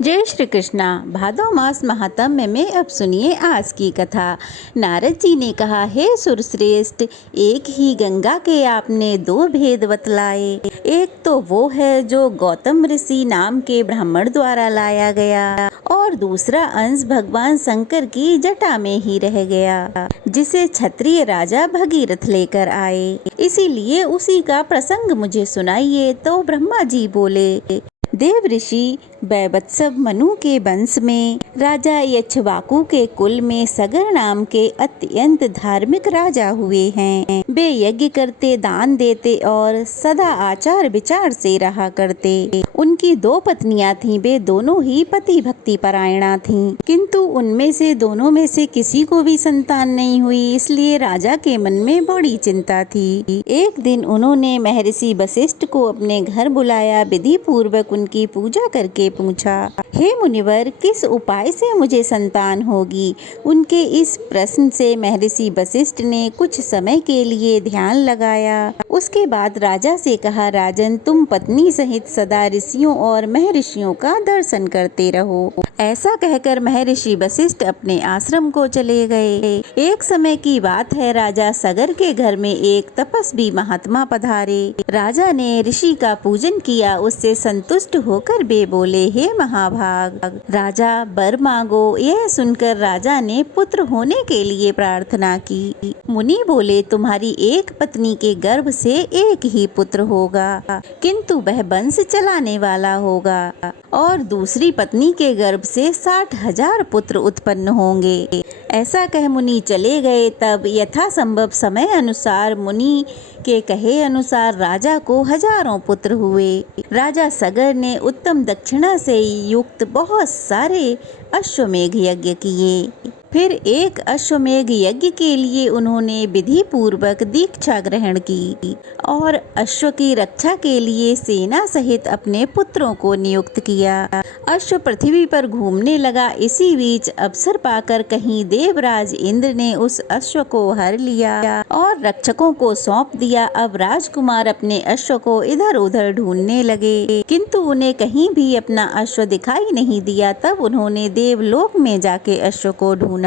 जय श्री कृष्णा। भादो मास महात्म्य में अब सुनिए आज की कथा। नारद जी ने कहा, हे सुरश्रेष्ठ, एक ही गंगा के आपने दो भेद बतलाए। एक तो वो है जो गौतम ऋषि नाम के ब्राह्मण द्वारा लाया गया और दूसरा अंश भगवान शंकर की जटा में ही रह गया, जिसे क्षत्रिय राजा भगीरथ लेकर आए। इसीलिए उसी का प्रसंग मुझे सुनाइए। तो ब्रह्मा जी बोले, देव ऋषि वैवत्सव मनु के वंश में राजा यक्षवाकु के कुल में सगर नाम के अत्यंत धार्मिक राजा हुए हैं। वे यज्ञ करते, दान देते और सदा आचार विचार से रहा करते। उनकी दो पत्नियां थीं। वे दोनों ही पति भक्ति परायणा थीं, किंतु उनमें से दोनों में से किसी को भी संतान नहीं हुई। इसलिए राजा के मन में बड़ी चिंता थी। एक दिन उन्होंने महर्षि वशिष्ठ को अपने घर बुलाया, विधि पूर्वक उनकी पूजा करके पूछा, हे मुनिवर, किस उपाय से मुझे संतान होगी? उनके इस प्रश्न से महर्षि वशिष्ठ ने कुछ समय के लिए ध्यान लगाया। उसके बाद राजा से कहा, राजन, तुम पत्नी सहित सदा ऋषियों और महर्षियों का दर्शन करते रहो। ऐसा कहकर महर्षि वशिष्ठ अपने आश्रम को चले गए। एक समय की बात है, राजा सगर के घर में एक तपस्वी महात्मा पधारे। राजा ने ऋषि का पूजन किया। उससे संतुष्ट होकर वे बोले, हे महाभाग राजा, वर मांगो। यह सुनकर राजा ने पुत्र होने के लिए प्रार्थना की। मुनि बोले, तुम्हारी एक पत्नी के गर्भ से एक ही पुत्र होगा, किंतु वह वंश चलाने वाला होगा, और दूसरी पत्नी के गर्भ से 60,000 पुत्र उत्पन्न होंगे। ऐसा कह मुनि चले गए। तब यथासंभव समय अनुसार मुनि के कहे अनुसार राजा को हजारों पुत्र हुए। राजा सगर ने उत्तम दक्षिणा से युक्त बहुत सारे अश्वमेघ यज्ञ किए। फिर एक अश्वमेघ यज्ञ के लिए उन्होंने विधि पूर्वक दीक्षा ग्रहण की और अश्व की रक्षा के लिए सेना सहित अपने पुत्रों को नियुक्त किया। अश्व पृथ्वी पर घूमने लगा। इसी बीच अवसर पाकर कहीं देवराज इंद्र ने उस अश्व को हर लिया और रक्षकों को सौंप दिया। अब राजकुमार अपने अश्व को इधर उधर ढूंढने लगे, किंतु उन्हें कहीं भी अपना अश्व दिखाई नहीं दिया। तब उन्होंने देवलोक में जाके अश्व को ढूंढा,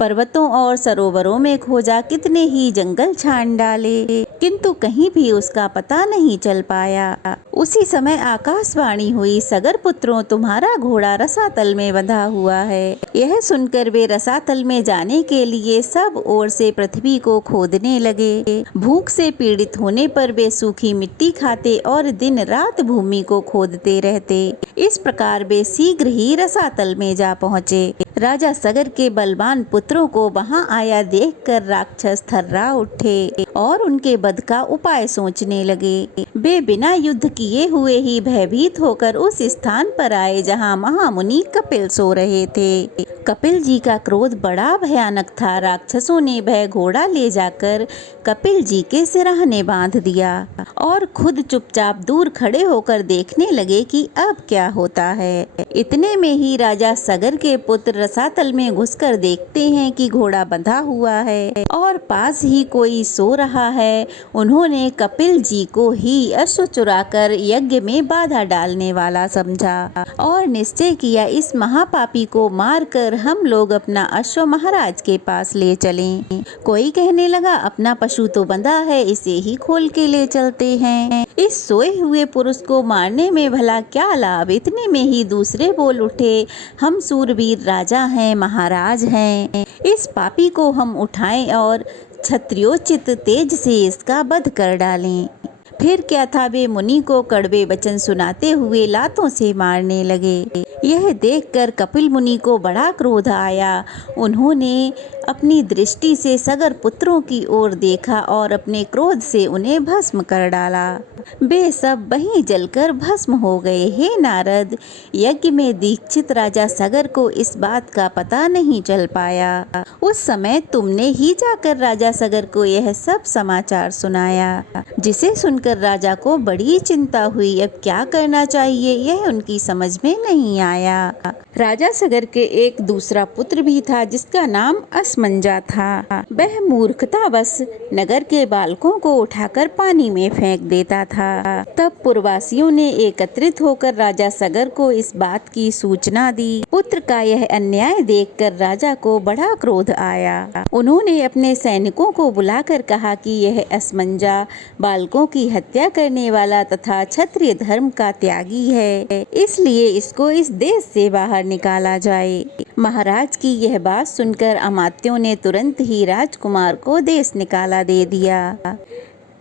पर्वतों और सरोवरों में खोजा, कितने ही जंगल छान डाले, किंतु कहीं भी उसका पता नहीं चल पाया। उसी समय आकाशवाणी हुई, सगर पुत्रों, तुम्हारा घोड़ा रसातल में बंधा हुआ है। यह सुनकर वे रसातल में जाने के लिए सब ओर से पृथ्वी को खोदने लगे। भूख से पीड़ित होने पर वे सूखी मिट्टी खाते और दिन रात भूमि को खोदते रहते। इस प्रकार वे शीघ्र ही रसातल में जा पहुँचे। राजा सगर के बलवान पुत्रों को वहां आया देखकर राक्षस थर्रा उठे और उनके वध का उपाय सोचने लगे। वे बिना युद्ध किए हुए ही भयभीत होकर उस स्थान पर आए जहां महामुनि कपिल सो रहे थे। कपिल जी का क्रोध बड़ा भयानक था। राक्षसों ने वह घोड़ा ले जाकर कपिल जी के सिरहाने बांध दिया और खुद चुपचाप दूर खड़े होकर देखने लगे कि अब क्या होता है। इतने में ही राजा सगर के पुत्र रसातल में घुसकर देखते हैं कि घोड़ा बंधा हुआ है और पास ही कोई सो रहा है। उन्होंने कपिल जी को ही अश्व चुराकर यज्ञ में बाधा डालने वाला समझा और निश्चय किया, इस महापापी को मारकर हम लोग अपना अश्व महाराज के पास ले चलें। कोई कहने लगा, अपना पशु तो बंधा है, इसे ही खोल के ले चलते हैं। इस सोए हुए पुरुष को मारने में भला क्या लाभ। इतने में ही दूसरे बोल उठे, हम सूरवीर राजा हैं, महाराज हैं, इस पापी को हम उठाएं और क्षत्रियोचित तेज से इसका वध कर डालें। फिर क्या था, वे मुनि को कड़वे वचन सुनाते हुए लातों से मारने लगे। यह देखकर कपिल मुनि को बड़ा क्रोध आया। उन्होंने अपनी दृष्टि से सगर पुत्रों की ओर देखा और अपने क्रोध से उन्हें भस्म कर डाला। वे सब वहीं जलकर भस्म हो गए। हे नारद, यज्ञ में दीक्षित राजा सगर को इस बात का पता नहीं चल पाया। उस समय तुमने ही जाकर राजा सगर को यह सब समाचार सुनाया, जिसे सुनकर सुनकर राजा को बड़ी चिंता हुई। अब क्या करना चाहिए यह उनकी समझ में नहीं आया। राजा सगर के एक दूसरा पुत्र भी था जिसका नाम असमंजा था। वह मूर्खतावश नगर के बालकों को उठाकर पानी में फेंक देता था। तब पुरवासियों ने एकत्रित होकर राजा सगर को इस बात की सूचना दी। पुत्र का यह अन्याय देखकर राजा को बड़ा क्रोध आया। उन्होंने अपने सैनिकों को बुलाकर कहा कि यह असमंजा बालकों की हत्या करने वाला तथा क्षत्रिय धर्म का त्यागी है, इसलिए इसको इस देश से बाहर निकाला जाए। महाराज की यह बात सुनकर अमात्यों ने तुरंत ही राजकुमार को देश निकाला दे दिया।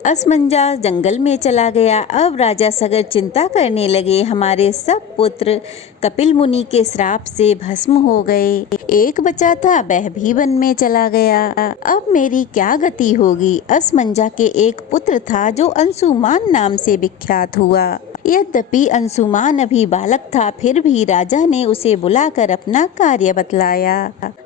असमंजा जंगल में चला गया। अब राजा सगर चिंता करने लगे, हमारे सब पुत्र कपिल मुनि के श्राप से भस्म हो गए। एक बचा था, वह भी वन में चला गया। अब मेरी क्या गति होगी। असमंजा के एक पुत्र था जो अंशुमान नाम से विख्यात हुआ। यद्यपि अंशुमान अभी बालक था, फिर भी राजा ने उसे बुलाकर अपना कार्य बतलाया।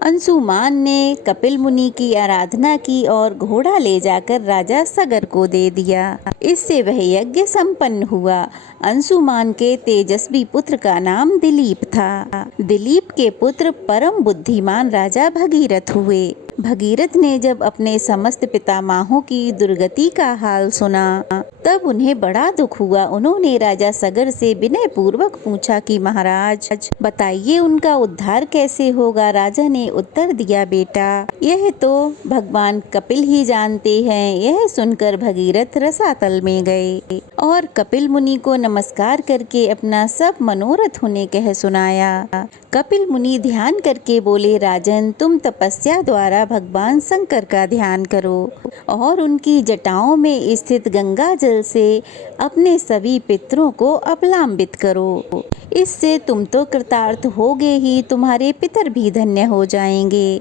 अंशुमान ने कपिल मुनि की आराधना की और घोड़ा ले जाकर राजा सगर को दे दिया। इससे वह यज्ञ संपन्न हुआ। अंशुमान के तेजस्वी पुत्र का नाम दिलीप था। दिलीप के पुत्र परम बुद्धिमान राजा भगीरथ हुए। भगीरथ ने जब अपने समस्त पितामहों की दुर्गति का हाल सुना तब उन्हें बड़ा दुख हुआ। उन्होंने राजा सगर से विनय पूर्वक पूछा कि महाराज बताइए उनका उद्धार कैसे होगा। राजा ने उत्तर दिया, बेटा यह तो भगवान कपिल ही जानते हैं। यह सुनकर भगीरथ रसातल में गए और कपिल मुनि को नमस्कार करके अपना सब मनोरथ उन्हें कह सुनाया। कपिल मुनि ध्यान करके बोले, राजन तुम तपस्या द्वारा भगवान शंकर का ध्यान करो और उनकी जटाओं में स्थित गंगा जल से अपने सभी पितरों को अपलांबित करो। इससे तुम तो कृतार्थ होगे ही, तुम्हारे पितर भी धन्य हो जाएंगे।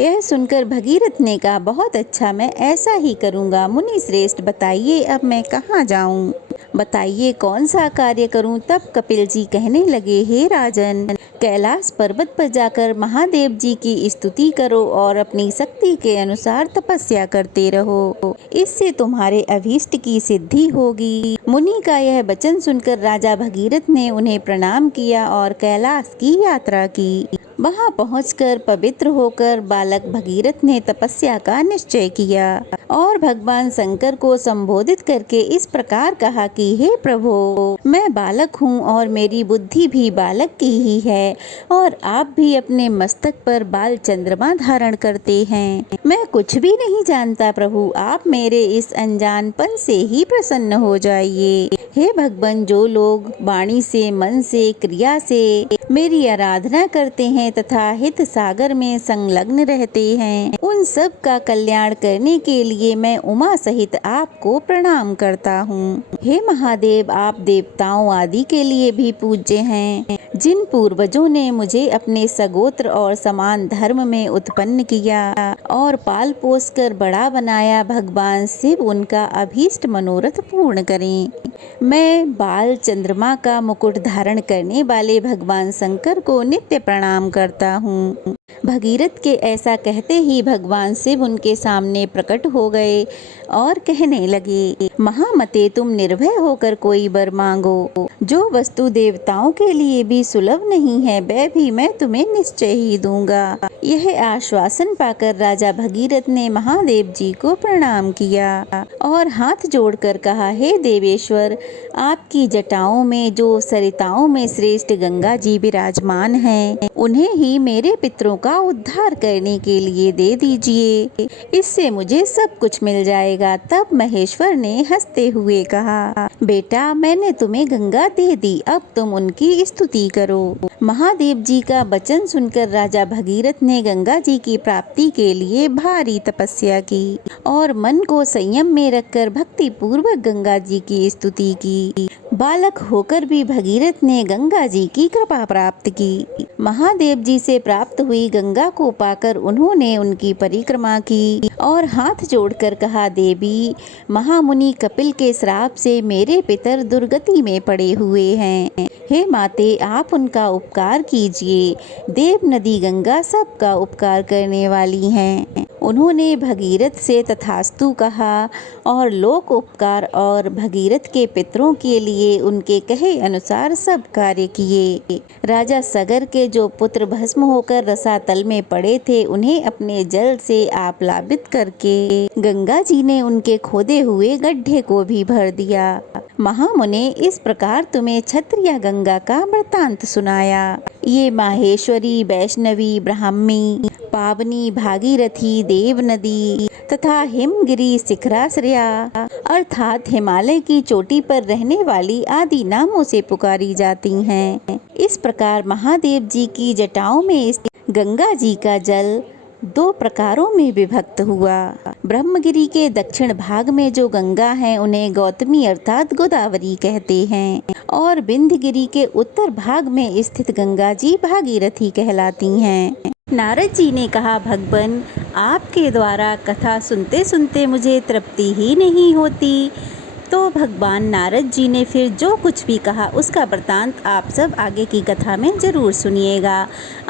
यह सुनकर भगीरथ ने कहा, बहुत अच्छा, मैं ऐसा ही करूँगा। मुनि श्रेष्ठ बताइए अब मैं कहाँ जाऊँ, बताइए कौन सा कार्य करूं। तब कपिल जी कहने लगे, हे राजन कैलाश पर्वत पर जाकर महादेव जी की स्तुति करो और अपनी शक्ति के अनुसार तपस्या करते रहो, इससे तुम्हारे अभीष्ट की सिद्धि होगी। मुनि का यह वचन सुनकर राजा भगीरथ ने उन्हें प्रणाम किया और कैलाश की यात्रा की। वहां पहुंचकर पवित्र होकर बालक भगीरथ ने तपस्या का निश्चय किया और भगवान शंकर को संबोधित करके इस प्रकार कहा कि हे प्रभु, मैं बालक हूँ और मेरी बुद्धि भी बालक की ही है और आप भी अपने मस्तक पर बाल चंद्रमा धारण करते हैं। मैं कुछ भी नहीं जानता प्रभु, आप मेरे इस अनजानपन से ही प्रसन्न हो जाइए। हे भगवान, जो लोग वाणी से, मन से, क्रिया से मेरी आराधना करते हैं तथा हित सागर में संलग्न रहते हैं, उन सब का कल्याण करने के लिए मैं उमा सहित आपको प्रणाम करता हूँ। हे महादेव, आप देवताओं आदि के लिए भी पूज्य हैं। जिन पूर्वजों ने मुझे अपने सगोत्र और समान धर्म में उत्पन्न किया और पाल पोस कर बड़ा बनाया, भगवान शिव उनका अभीष्ट मनोरथ पूर्ण करें। मैं बाल चंद्रमा का मुकुट धारण करने वाले भगवान शंकर को नित्य प्रणाम करता हूँ। भगीरथ के ऐसा कहते ही भगवान शिव उनके सामने प्रकट हो गए और कहने लगे, महामते, तुम निर्भय होकर कोई वर मांगो। जो वस्तु देवताओं के लिए भी सुलभ नहीं है वह भी मैं तुम्हें निश्चय ही दूंगा। यह आश्वासन पाकर राजा भगीरथ ने महादेव जी को प्रणाम किया और हाथ जोड़कर कहा, हे देवेश्वर, आपकी जटाओं में जो सरिताओं में श्रेष्ठ गंगा जी विराजमान हैं, उन्हें ही मेरे पितरों का उद्धार करने के लिए दे दीजिए, इससे मुझे सब कुछ मिल जाएगा। तब महेश्वर ने हंसते हुए कहा, बेटा, मैंने तुम्हें गंगा दे दी, अब तुम उनकी स्तुति करो। महादेव जी का वचन सुनकर राजा भगीरथ ने गंगा जी की प्राप्ति के लिए भारी तपस्या की और मन को संयम में रखकर भक्ति पूर्वक गंगा जी की स्तुति की। बालक होकर भी भगीरथ ने गंगा जी की कृपा प्राप्त की। महादेव जी से प्राप्त हुई गंगा को पाकर उन्होंने उनकी परिक्रमा की और हाथ जोड़कर कहा, देवी, महामुनि कपिल के श्राप से मेरे पितर दुर्गति में पड़े हुए हैं। हे माते, आप उनका उपकार कीजिए। देव नदी गंगा सबका उपकार करने वाली हैं। उन्होंने भगीरथ से तथास्तु कहा और लोक उपकार और भगीरथ के पितरों के लिए उनके कहे अनुसार सब कार्य किए। राजा सगर के जो पुत्र भस्म होकर रसातल में पड़े थे, उन्हें अपने जल से आप्लावित करके गंगा जी ने उनके खोदे हुए गड्ढे को भी भर दिया। महामुने, इस प्रकार तुम्हें क्षत्रिय गंगा का वृत्तांत सुनाया। ये माहेश्वरी, वैष्णवी, ब्राह्मी, पावनी, भागीरथी, देव नदी तथा हिमगिरी शिखराश्रया अर्थात हिमालय की चोटी पर रहने वाली आदि नामों से पुकारी जाती हैं। इस प्रकार महादेव जी की जटाओं में स्थित गंगा जी का जल दो प्रकारों में विभक्त हुआ। ब्रह्मगिरी के दक्षिण भाग में जो गंगा है उन्हें गौतमी अर्थात गोदावरी कहते हैं और विंध्यगिरी के उत्तर भाग में स्थित गंगा जी भागीरथी कहलाती हैं। नारद जी ने कहा, भगवन, आपके द्वारा कथा सुनते सुनते मुझे तृप्ति ही नहीं होती। तो भगवान नारद जी ने फिर जो कुछ भी कहा उसका वृत्तांत आप सब आगे की कथा में ज़रूर सुनिएगा।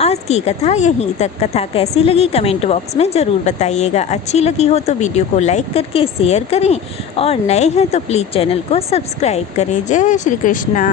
आज की कथा यहीं तक। कथा कैसी लगी कमेंट बॉक्स में ज़रूर बताइएगा। अच्छी लगी हो तो वीडियो को लाइक करके शेयर करें और नए हैं तो प्लीज़ चैनल को सब्सक्राइब करें। जय श्री कृष्णा।